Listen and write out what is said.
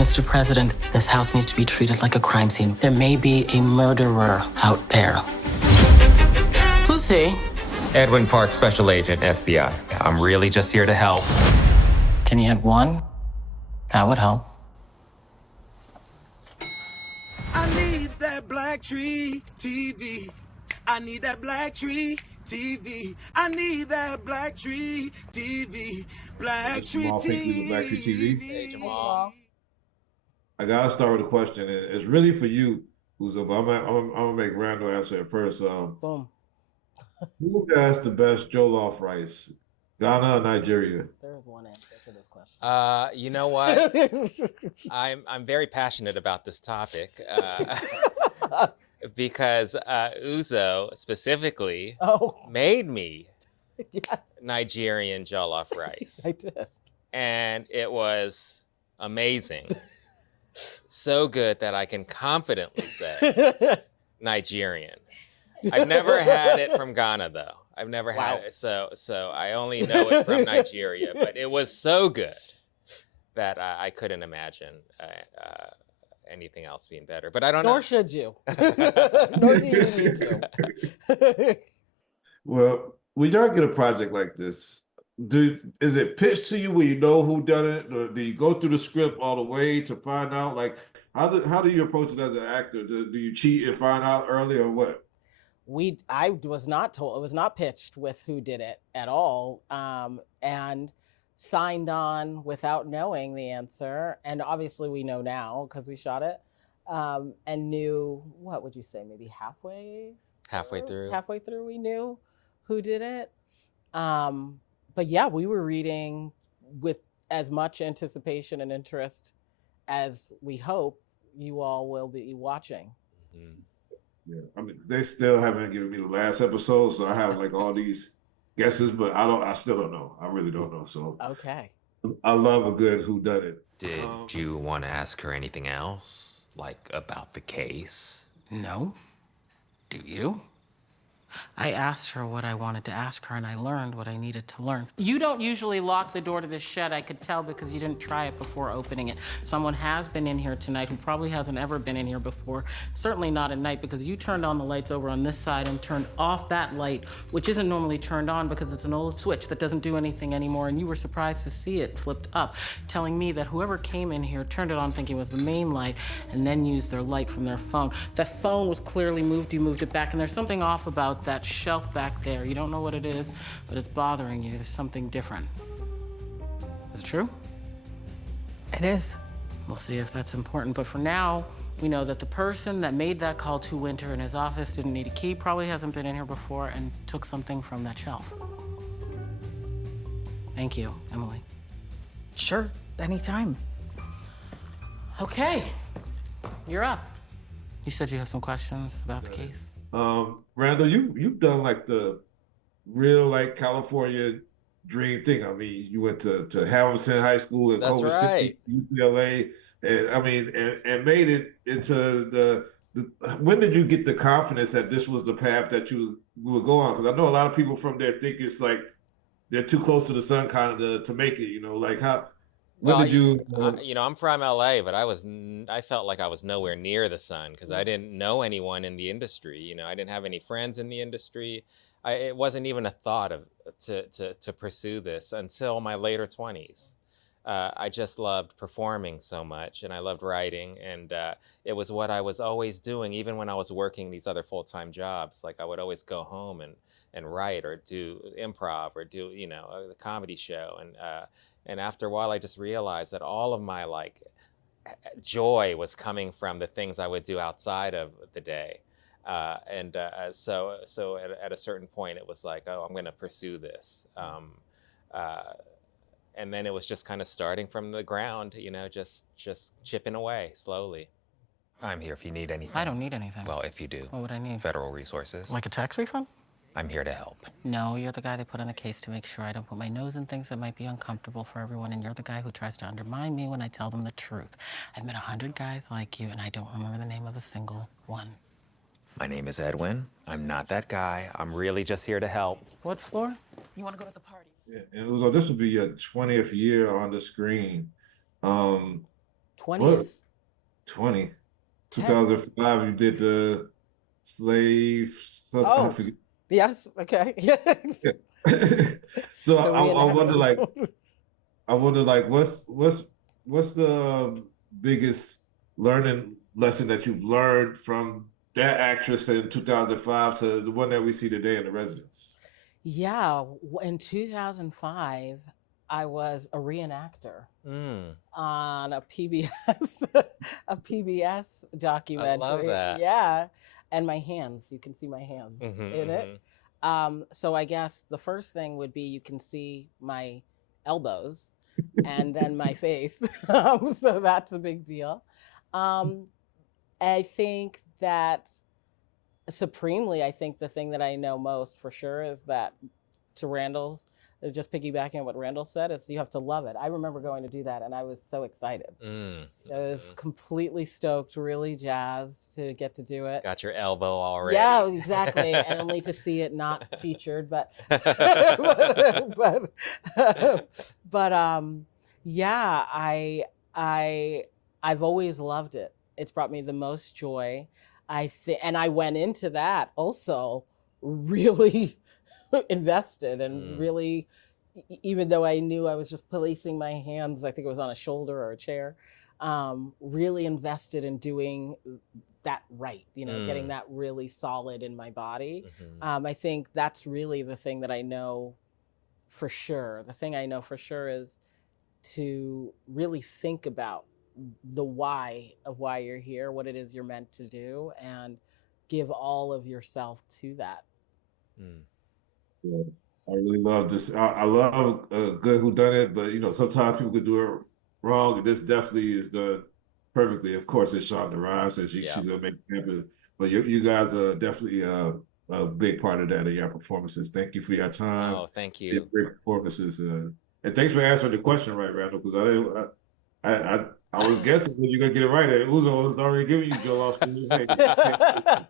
Mr. President, this house needs to be treated like a crime scene. There may be a murderer out there. Who's he? Edwin Park, Special Agent, FBI. I'm really just here to help. Can you hit one? That would help. I need that BLACKTREE TV. I need that BLACKTREE TV. I need that BLACKTREE TV. BLACKTREE TV. BLACKTREE TV. Hey, Jamal. I gotta start with a question. It's really for you, Uzo, but I'm gonna make Randall answer it first. Boom. Who has the best jollof rice? Ghana or Nigeria? There's one answer to this question. You know what? I'm very passionate about this topic because Uzo specifically made me Nigerian jollof rice. I did. And it was amazing. So good that I can confidently say Nigerian. I've never had it from Ghana though. I've never had it, so I only know it from Nigeria. But it was so good that I couldn't imagine anything else being better. But I don't know. Nor should you. Nor do you need to. Well, when y'all get a project like this, is it pitched to you where you know who done it, or do you go through the script all the way to find out? Like, how do you approach it as an actor? Do you cheat and find out early, or what? I was not told. It was not pitched with who did it at all, and signed on without knowing the answer. And obviously, we know now because we shot it, and knew, what would you say, maybe halfway through, we knew who did it. But yeah, we were reading with as much anticipation and interest as we hope you all will be watching. Mm-hmm. Yeah, I mean, they still haven't given me the last episode, so I have like all these guesses, but I still don't know. I really don't know. So okay, I love a good whodunit. Did you want to ask her anything else, like about the case? No. Do you? I asked her what I wanted to ask her, and I learned what I needed to learn. You don't usually lock the door to this shed, I could tell, because you didn't try it before opening it. Someone has been in here tonight who probably hasn't ever been in here before. Certainly not at night, because you turned on the lights over on this side and turned off that light, which isn't normally turned on because it's an old switch that doesn't do anything anymore, and you were surprised to see it flipped up, telling me that whoever came in here turned it on thinking it was the main light and then used their light from their phone. That phone was clearly moved, you moved it back, and there's something off about that shelf back there. You don't know what it is, but it's bothering you. There's something different. Is it true? It is. We'll see if that's important, but for now, we know that the person that made that call to Winter in his office didn't need a key, probably hasn't been in here before, and took something from that shelf. Thank you, Emily. Sure, anytime. Okay, you're up. You said you have some questions about the case. Randall, you've done like the real like California dream thing. I mean, you went to Hamilton High School in Culver City, UCLA, and I mean, and made it into the. When did you get the confidence that this was the path that you would go on? Because I know a lot of people from there think it's like they're too close to the sun, kind of to make it. You know, like how. When did you? I'm from LA, but I felt like I was nowhere near the sun because I didn't know anyone in the industry. You know, I didn't have any friends in the industry. It wasn't even a thought of to pursue this until my later 20s. I just loved performing so much, and I loved writing, and it was what I was always doing, even when I was working these other full-time jobs. Like I would always go home and write or do improv or do the comedy show, and after a while I just realized that all of my like joy was coming from the things I would do outside of the day. So at a certain point it was like, oh, I'm going to pursue this. And then it was just kind of starting from the ground, just chipping away slowly. I'm here if you need anything. I don't need anything. Well, if you do. What would I need? Federal resources. Like a tax refund? I'm here to help. No, you're the guy they put on the case to make sure I don't put my nose in things that might be uncomfortable for everyone, and you're the guy who tries to undermine me when I tell them the truth. I've met 100 guys like you, and I don't remember the name of a single one. My name is Edwin. I'm not that guy. I'm really just here to help. What floor? You want to go to the party? Yeah, and Uzo, this will be your 20th year on the screen. 20th. 20. 10. 2005, you did the slave something. I Oh, forget. yes. Okay. So The I wonder like what's the biggest learning lesson that you've learned from that actress in 2005 to the one that we see today in The Residence? Yeah, in 2005, I was a reenactor on a PBS a PBS documentary. I love that. Yeah, and my hands, you can see my hands in it. So I guess the first thing would be you can see my elbows and then my face. So that's a big deal. I think that supremely, I think the thing that I know most for sure is that to Randall's, just piggybacking on what Randall said, is you have to love it. I remember going to do that and I was so excited. I was completely stoked, really jazzed to get to do it. Got your elbow already. Yeah, exactly. And only to see it not featured, but yeah, I've always loved it. It's brought me the most joy. And I went into that also really invested and really, even though I knew I was just placing my hands, I think it was on a shoulder or a chair, really invested in doing that right, getting that really solid in my body. I think that's really the thing that I know for sure. The thing I know for sure is to really think about the why of why you're here, what it is you're meant to do, and give all of yourself to that. Yeah, I really love this. I love a good whodunit, but sometimes people could do it wrong. And this definitely is done perfectly. Of course, it's Shonda Rhimes, and she's gonna make it happen. But you guys are definitely a big part of that in your performances. Thank you for your time. Oh, thank you. Great performances, and thanks for answering the question right, Randall. Because I was guessing that you're gonna get it right, and Uzo was already giving you Joel Osteen.